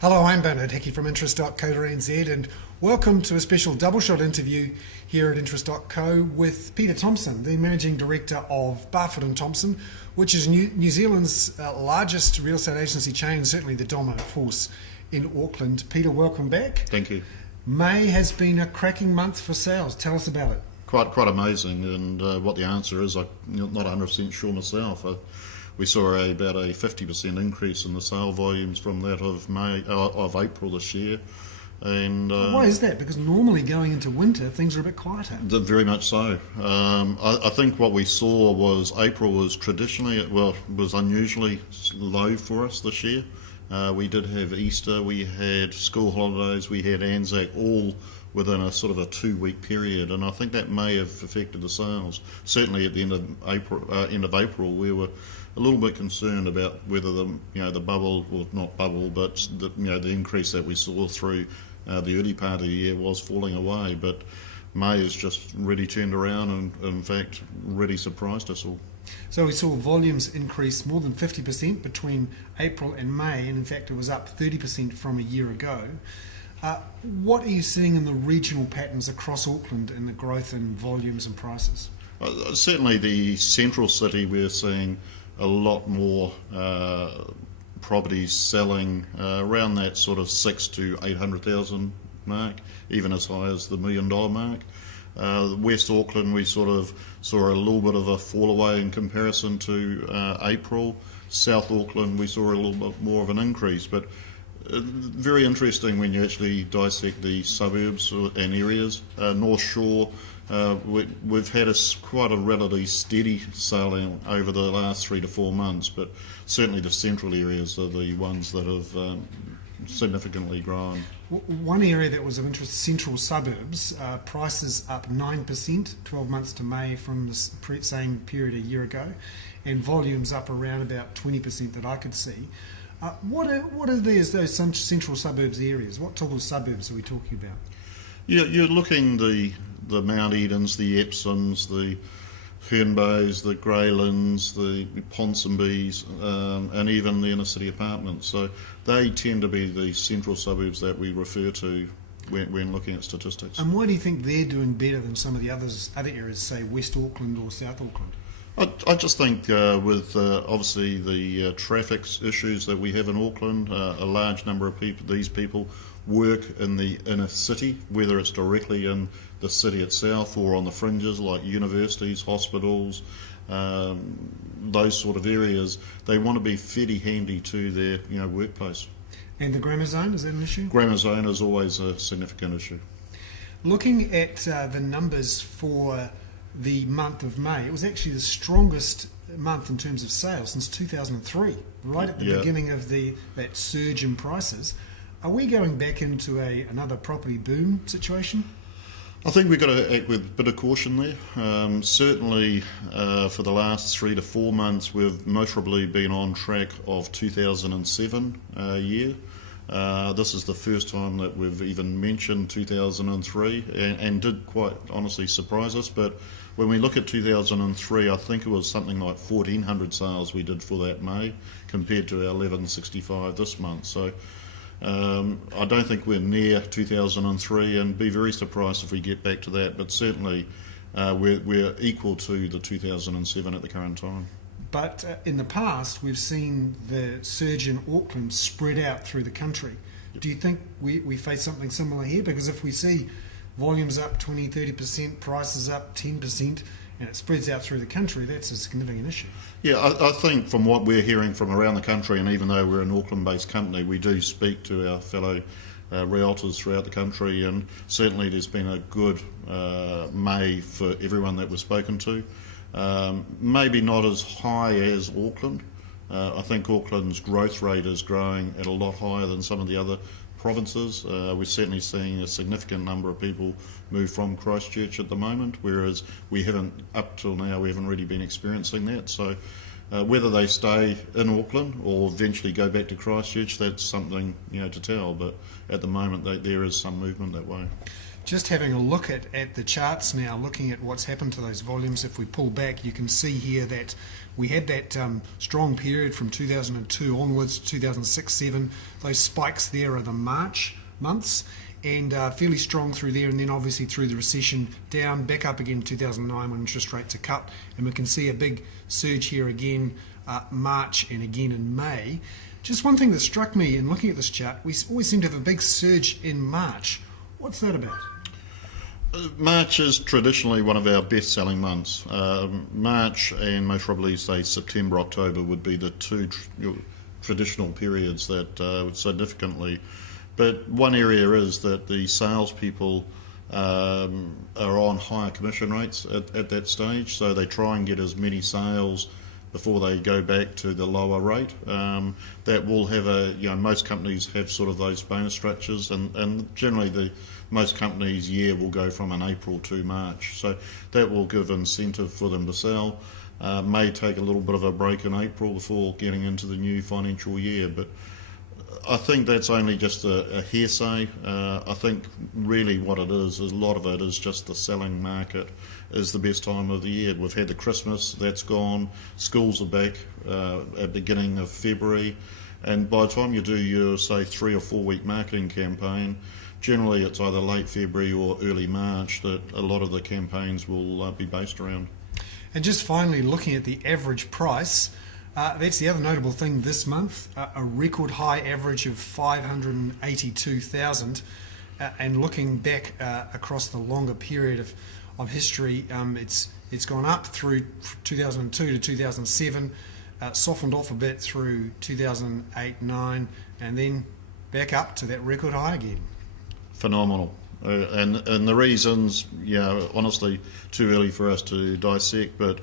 Hello, I'm Bernard Hickey from interest.co.nz and welcome to a special double shot interview here at interest.co with Peter Thompson, the Managing Director of Barfoot and Thompson, which is New Zealand's largest real estate agency chain, certainly the dominant force in Auckland. Peter, welcome back. Thank you. May has been a cracking month for sales. Tell us about it. Quite amazing, and what the answer is, I'm not 100% sure myself. We saw about a 50% increase in the sale volumes from that of April this year. And why is that? Because normally going into winter, things are a bit quieter. Very much so. I think what we saw was April was was unusually low for us this year. We did have Easter, we had school holidays, we had Anzac, all within a sort of a 2-week period, and I think that may have affected the sales. Certainly at the end of April, we were a little bit concerned about whether the bubble, well, not bubble, but the increase that we saw through the early part of the year was falling away. But May has just really turned around and, in fact, really surprised us all. So we saw volumes increase more than 50% between April and May, and in fact it was up 30% from a year ago. What are you seeing in the regional patterns across Auckland in the growth in volumes and prices? Certainly the central city, we're seeing a lot more properties selling around that sort of 600,000 to 800,000 mark, even as high as the $1 million mark. West Auckland, we sort of saw a little bit of a fall away in comparison to April. South Auckland, we saw a little bit more of an increase, but very interesting when you actually dissect the suburbs and areas. North Shore, we've had quite a relatively steady sailing over the last 3 to 4 months, but certainly the central areas are the ones that have significantly grown. One area that was of interest, central suburbs, prices up 9%, 12 months to May from the same period a year ago, and volumes up around about 20% that I could see. What are those central suburbs areas? What type of suburbs are we talking about? Yeah, you're looking the Mount Edens, the Epsoms, the Hernbays, the Greylands, the Ponsonbys, and even the inner city apartments. So they tend to be the central suburbs that we refer to when looking at statistics. And why do you think they're doing better than some of the other areas, say West Auckland or South Auckland? I just think with obviously the traffic issues that we have in Auckland, a large number of these people work in the inner city, whether it's directly in the city itself or on the fringes like universities, hospitals, those sort of areas. They want to be fairly handy to their workplace. And the grammar zone, is that an issue? Grammar zone is always a significant issue. Looking at the numbers for the month of May, it was actually the strongest month in terms of sales since 2003, right at the beginning of that surge in prices. Are we going back into another property boom situation? I think we've got to act with a bit of caution there. Certainly for the last 3 to 4 months we've notably been on track of 2007 year. This is the first time that we've even mentioned 2003 and did quite honestly surprise us. But when we look at 2003, I think it was something like 1,400 sales we did for that May compared to our 1,165 this month. So I don't think we're near 2003 and be very surprised if we get back to that. But certainly we're equal to the 2007 at the current time. But in the past, we've seen the surge in Auckland spread out through the country. Do you think we face something similar here? Because if we see volumes up 20, 30%, prices up 10%, and it spreads out through the country, that's a significant issue. Yeah, I think from what we're hearing from around the country, and even though we're an Auckland-based company, we do speak to our fellow realtors throughout the country, and certainly there's been a good May for everyone that we've spoken to. Maybe not as high as Auckland. I think Auckland's growth rate is growing at a lot higher than some of the other provinces. We're certainly seeing a significant number of people move from Christchurch at the moment, whereas we haven't, up till now, we haven't really been experiencing that. So whether they stay in Auckland or eventually go back to Christchurch, that's something to tell. But at the moment, there is some movement that way. Just having a look at the charts now, looking at what's happened to those volumes. If we pull back, you can see here that we had that strong period from 2002 onwards to 2006-7. Those spikes there are the March months, and fairly strong through there, and then obviously through the recession, down, back up again in 2009 when interest rates are cut, and we can see a big surge here again March and again in May. Just one thing that struck me in looking at this chart, we always seem to have a big surge in March. What's that about? March is traditionally one of our best-selling months. March and most probably, say, September, October would be the two traditional periods that would significantly. But one area is that the salespeople are on higher commission rates at that stage, so they try and get as many sales before they go back to the lower rate. That will have most companies have sort of those bonus structures, and generally most companies' year will go from an April to March. So that will give incentive for them to sell. May take a little bit of a break in April before getting into the new financial year, but I think that's only just a hearsay. I think really what it is a lot of it is just the selling market is the best time of the year. We've had the Christmas, that's gone, schools are back at the beginning of February, and by the time you do your, say, 3 or 4 week marketing campaign, generally it's either late February or early March that a lot of the campaigns will be based around. And just finally, looking at the average price, that's the other notable thing this month, a record high average of 582,000, and looking back across the longer period of history, it's gone up through 2002 to 2007, softened off a bit through 2008-9, and then back up to that record high again. Phenomenal. And the reasons, honestly, too early for us to dissect, but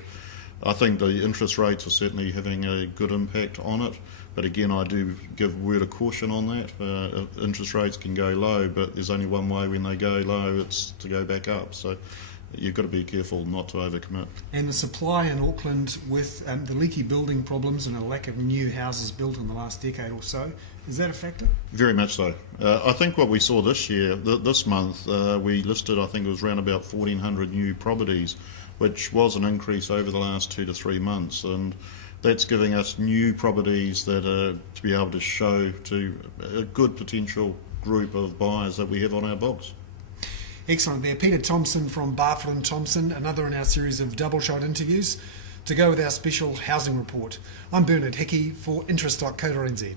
I think the interest rates are certainly having a good impact on it. But again, I do give a word of caution on that. Interest rates can go low, but there's only one way when they go low, it's to go back up. So you've got to be careful not to overcommit. And the supply in Auckland with the leaky building problems and a lack of new houses built in the last decade or so, is that a factor? Very much so. I think what we saw this year, this month, we listed, I think it was around about 1,400 new properties, which was an increase over the last 2 to 3 months. And that's giving us new properties that are to be able to show to a good potential group of buyers that we have on our books. Excellent there. Peter Thompson from Barfoot and Thompson, another in our series of double shot interviews to go with our special housing report. I'm Bernard Hickey for interest.co.nz.